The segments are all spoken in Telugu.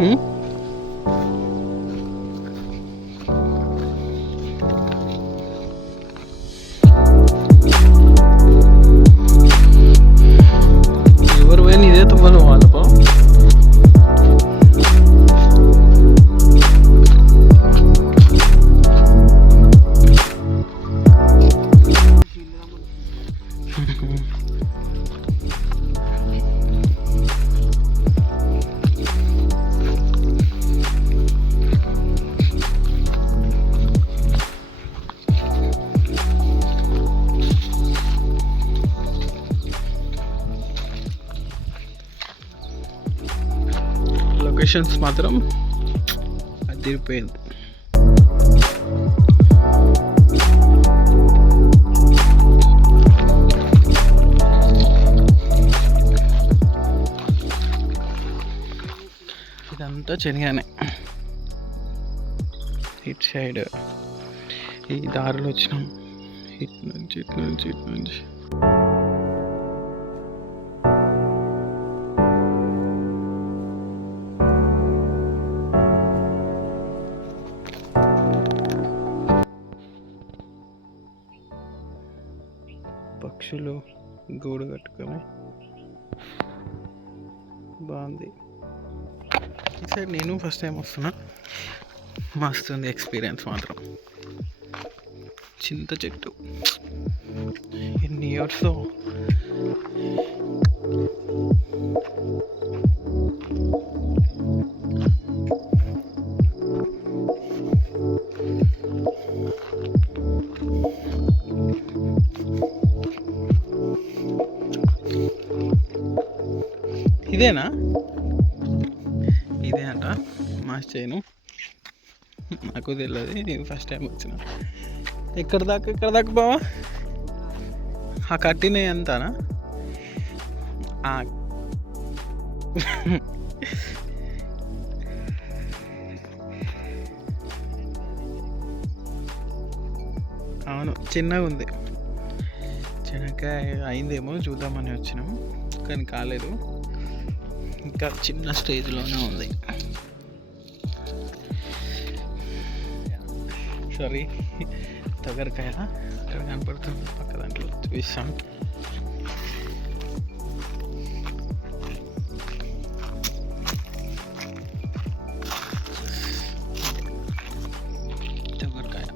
ఎవరు పోయిన ఇదే తుమ్మలు వాళ్ళపో లొకేషన్స్ మాత్రం అదిరిపోయింది. ఇదంతా శనిగానే. ఇటు సైడ్ ఈ దారిలో వచ్చినాం, ఇటు నుంచి పక్షులు గూడు కట్టుకొని బాగుంది. ఈ సైడ్ నేను ఫస్ట్ టైం వస్తున్నా, మస్తు ఉంది ఎక్స్పీరియన్స్ మాత్రం. చింత చెట్టు ఎన్ని ఇయర్స్తో ఇదేనా? ఇదే అంట మా చేను, నాకు తెలియదు, నేను ఫస్ట్ టైం వచ్చిన. ఎక్కడ దాకా బావా? ఆ కట్టినవి అంతానా? అవును, చిన్నగా ఉంది. శనక్కాయ అయిందేమో చూద్దామని వచ్చినాము, కానీ కాలేదు, ఇంకా చిన్న స్టేజ్లోనే ఉంది. సారీ, తగరకాయ అక్కడ కనపడుతుంది, పక్క దాంట్లో చూసాం. తగరకాయ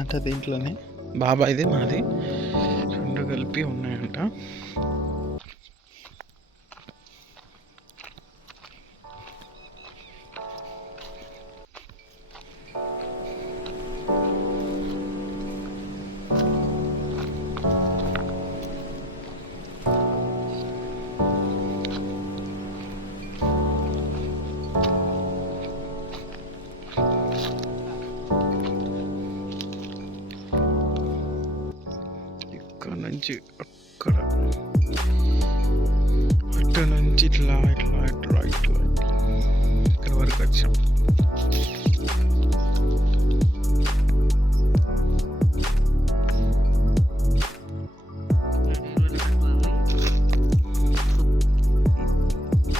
అంటే దీంట్లోనే బాబాయిది మాది రెండు కలిపి ఉన్నాయంట. నుంచి అక్కడ అటు నుంచి ఇట్లా ఇక్కడ వరకు వచ్చాం.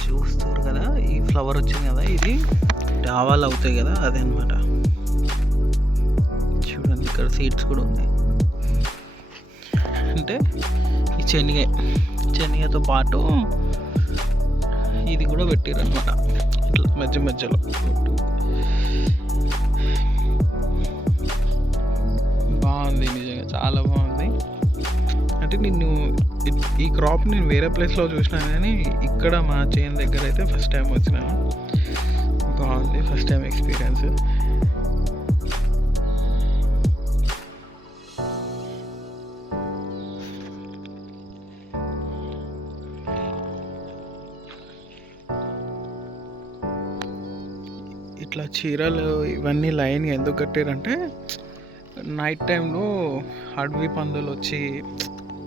చూస్తారు కదా, ఈ ఫ్లవర్ వచ్చింది కదా, ఇది ఆవాలు అవుతాయి కదా, అదే అనమాట. చూడండి, ఇక్కడ సీడ్స్ కూడా ఉన్నాయి. అంటే ఈ శనగతో పాటు ఇది కూడా పెట్టారు అనమాట, ఇట్లా మధ్యలో. బాగుంది, నిజంగా చాలా బాగుంది. అంటే నేను ఈ క్రాప్ నేను వేరే ప్లేస్లో చూసినాను, కానీ ఇక్కడ మా చేను దగ్గర అయితే ఫస్ట్ టైం వచ్చినాను. బాగుంది, ఫస్ట్ టైం ఎక్స్పీరియన్స్. ఇట్లా చీరలు ఇవన్నీ లైన్ ఎందుకు కట్టారంటే, నైట్ టైంలో అడవి పందులు వచ్చి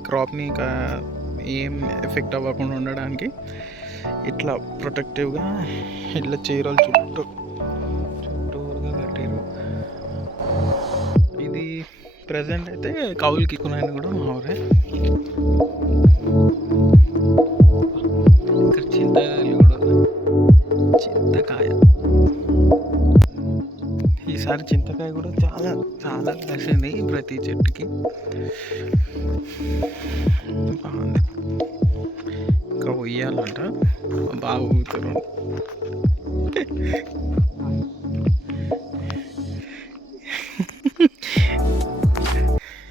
క్రాప్ని ఏం ఎఫెక్ట్ అవ్వకుండా ఉండడానికి ఇట్లా ప్రొటెక్టివ్గా ఇట్లా చీరలు చుట్టూరుగా కట్టారు. ఇది ప్రజెంట్ అయితే కౌలుకి కొనాయని కూడా మా ఊరే. ఇక్కడ చింతకాయలు కూడా ఉన్నాయి. చింతకాయ ఈసారి చింతకాయ కూడా చాలా చాలా కాసింది ప్రతి చెట్టుకి. బాగుంది. ఇంకా ఉయ్యాలంట, బాగా ఊగుతారు.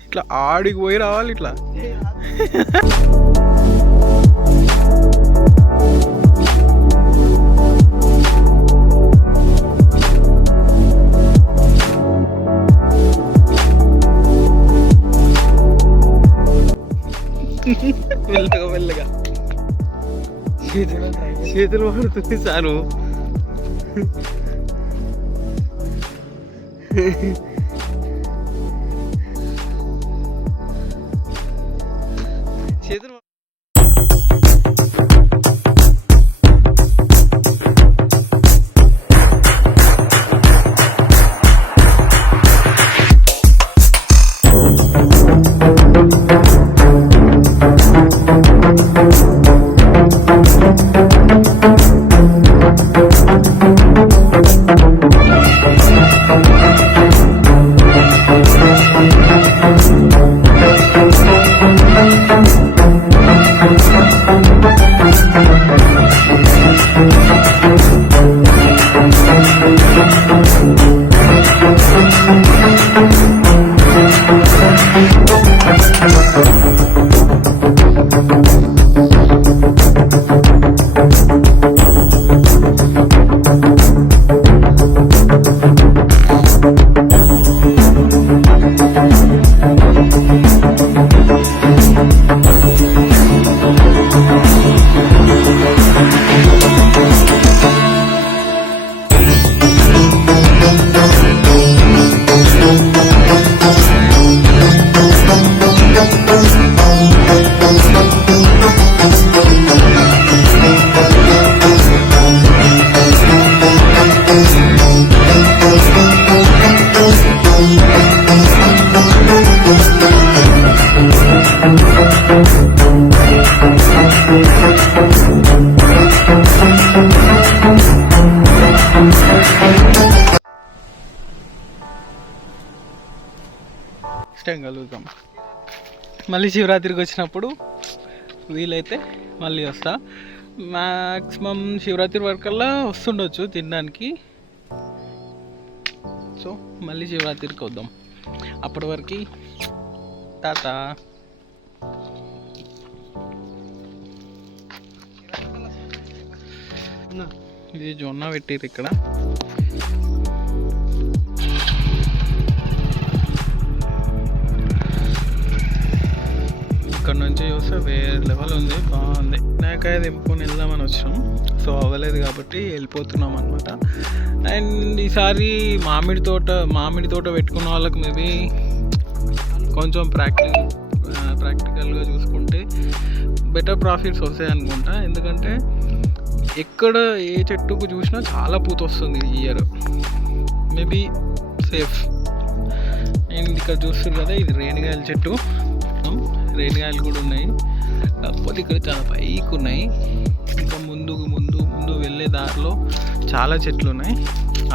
ఇట్లా ఆడికి పోయి రావాలి ఇట్లా. మెల్లగా మెల్లగా చేతులు పడుతుంది సారు. చేతులు టైం కలుగుతాం. మళ్ళీ శివరాత్రికి వచ్చినప్పుడు వీలైతే మళ్ళీ వస్తా. మ్యాక్సిమం శివరాత్రి వరకల్లా వస్తుండొచ్చు తినడానికి. సో మళ్ళీ శివరాత్రికి వద్దాం. అప్పటి వరకు టాటా. ఇది జొన్న పెట్టిరు ఇక్కడ. ఇక్కడ నుంచి చూస్తే వేరే లెవెల్ ఉంది, బాగుంది. నాకాయ దింపుకొని వెళ్దామని వచ్చాం, సో అవ్వలేదు కాబట్టి వెళ్ళిపోతున్నాం అనమాట. అండ్ ఈసారి మామిడి తోట పెట్టుకున్న వాళ్ళకి మేబీ కొంచెం ప్రాక్టికల్గా చూసుకుంటే బెటర్ ప్రాఫిట్స్ వస్తాయి అనుకుంటా. ఎందుకంటే ఎక్కడ ఏ చెట్టుకు చూసినా చాలా పూత వస్తుంది ఈ ఇయర్, మేబీ సేఫ్. అండ్ ఇక్కడ చూస్తారు కదా, ఇది రేణిగాయల చెట్టు. రేణిగాయలు కూడా ఉన్నాయి, కాకపోతే ఇక్కడ చాలా పైకి ఉన్నాయి. ఇంకా ముందు వెళ్ళే దారిలో చాలా చెట్లు ఉన్నాయి,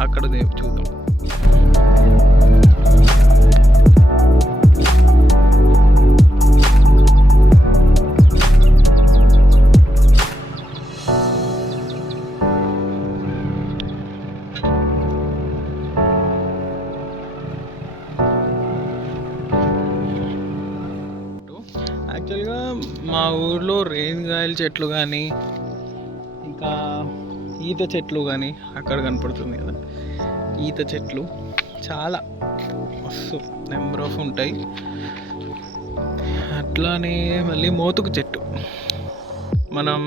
అక్కడ చూద్దాం. యాక్చువల్గా మా ఊర్లో రేణిగాయల చెట్లు కానీ ఇంకా ఈత చెట్లు కానీ అక్కడ కనపడుతుంది కదా, ఈత చెట్లు చాలా మస్తు నెంబర్ ఆఫ్ ఉంటాయి. అట్లానే మళ్ళీ మోతుకు చెట్టు, మనం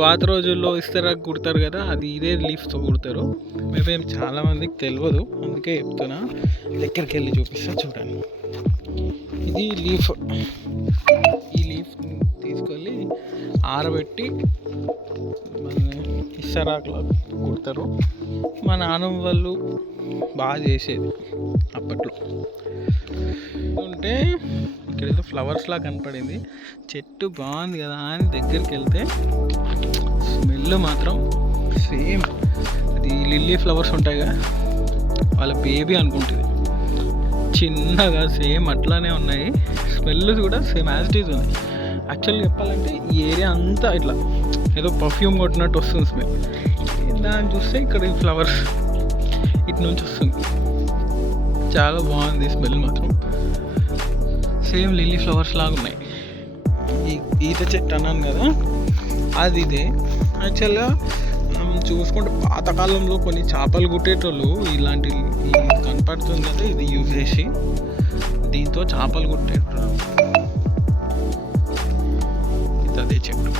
పాత రోజుల్లో ఇస్తరాకు కుడతారు కదా, అది ఇదే లీఫ్తో కుడతారు. మేబీ చాలామందికి తెలియదు, అందుకే చెప్తున్నా. దగ్గరికి వెళ్ళి చూపిస్తా చూడండి. ఇది లీఫ్, ఈ లీఫ్ తీసుకెళ్ళి ఆరబెట్టి సెరాక్లో కుడతారు. మా నాన్నమ్మ వాళ్ళు బాగా చేసేది అప్పట్లో. ఉంటే ఇక్కడైతే ఫ్లవర్స్లా కనపడింది, చెట్టు బాగుంది కదా అని దగ్గరికి వెళ్తే స్మెల్ మాత్రం సేమ్ అది లిల్లీ ఫ్లవర్స్ ఉంటాయిగా, వాళ్ళ బేబీ అనుకుంటుంది, చిన్నగా సేమ్ అట్లానే ఉన్నాయి. స్మెల్ కూడా సేమ్ యాజ్ ఇట్ ఈజ్ ఉంది. యాక్చువల్గా చెప్పాలంటే ఈ ఏరియా అంతా ఇట్లా ఏదో పర్ఫ్యూమ్ కొట్టినట్టు వస్తుంది స్మెల్. దాన్ని చూస్తే ఇక్కడ ఈ ఫ్లవర్స్ ఇటు నుంచి వస్తుంది. చాలా బాగుంది స్మెల్ మాత్రం, సేమ్ లిల్లీ ఫ్లవర్స్ లాగా ఉన్నాయి. ఈత చెట్టు అన్నాను కదా, అది ఇదే. యాక్చువల్గా చూసుకుంటే పాతకాలంలో కొన్ని చేపలు కుట్టేటోళ్ళు ఇలాంటి కనపడుతుంది కదా, ఇది యూజ్ చేసి దీంతో చేపలు కుట్టేటోళ్ళు. ఇది అదే చెట్టు,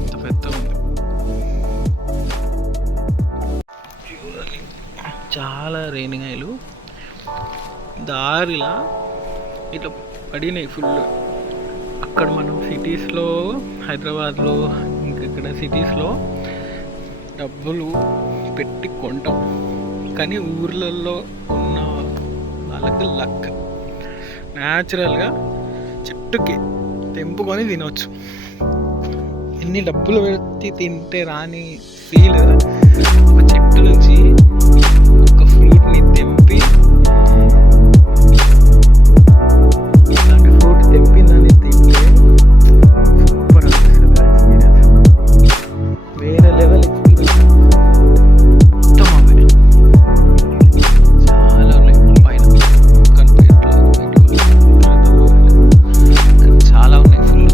ఇంత పెద్ద ఉంది, చాలా రేణిగాయలు దారిలా ఇట్లా పడినాయి ఫుల్. అక్కడ మనం సిటీస్లో, హైదరాబాద్లో ఇంకెక్కడ సిటీస్లో డబ్బులు పెట్టి కొంటాం, కానీ ఊర్లలో ఉన్న వాళ్ళకి లక్, న్యాచురల్గా చెట్టుకి తెంపుకొని తినవచ్చు. ఎన్ని డబ్బులు పెట్టి తింటే రాని ఫీల్ ఒక చెట్టు నుంచి ఒక ఫ్రూట్ని తెంపి, ఇలాంటి ఫ్రూట్ తెంపిందని తింటే సూపర్ అనిపిస్తుంది. ఎక్స్పీరియన్స్ వేరే లెవెల్ ఎక్స్పీరియన్స్. మొత్తం అవి చాలా ఉన్నాయి పైన కనిపించట్లా, చాలా ఉన్నాయి ఫుల్.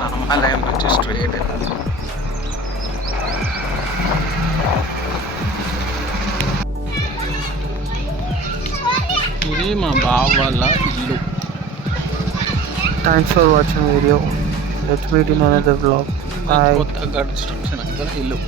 రామాలయం నుంచి స్ట్రేట్ ఇది మా బావ వాళ్ళ ఇల్లు. Thanks for watching video. Let's meet in another vlog. Bye. కొత్తగా కన్స్ట్రక్షన్ ఇల్లు.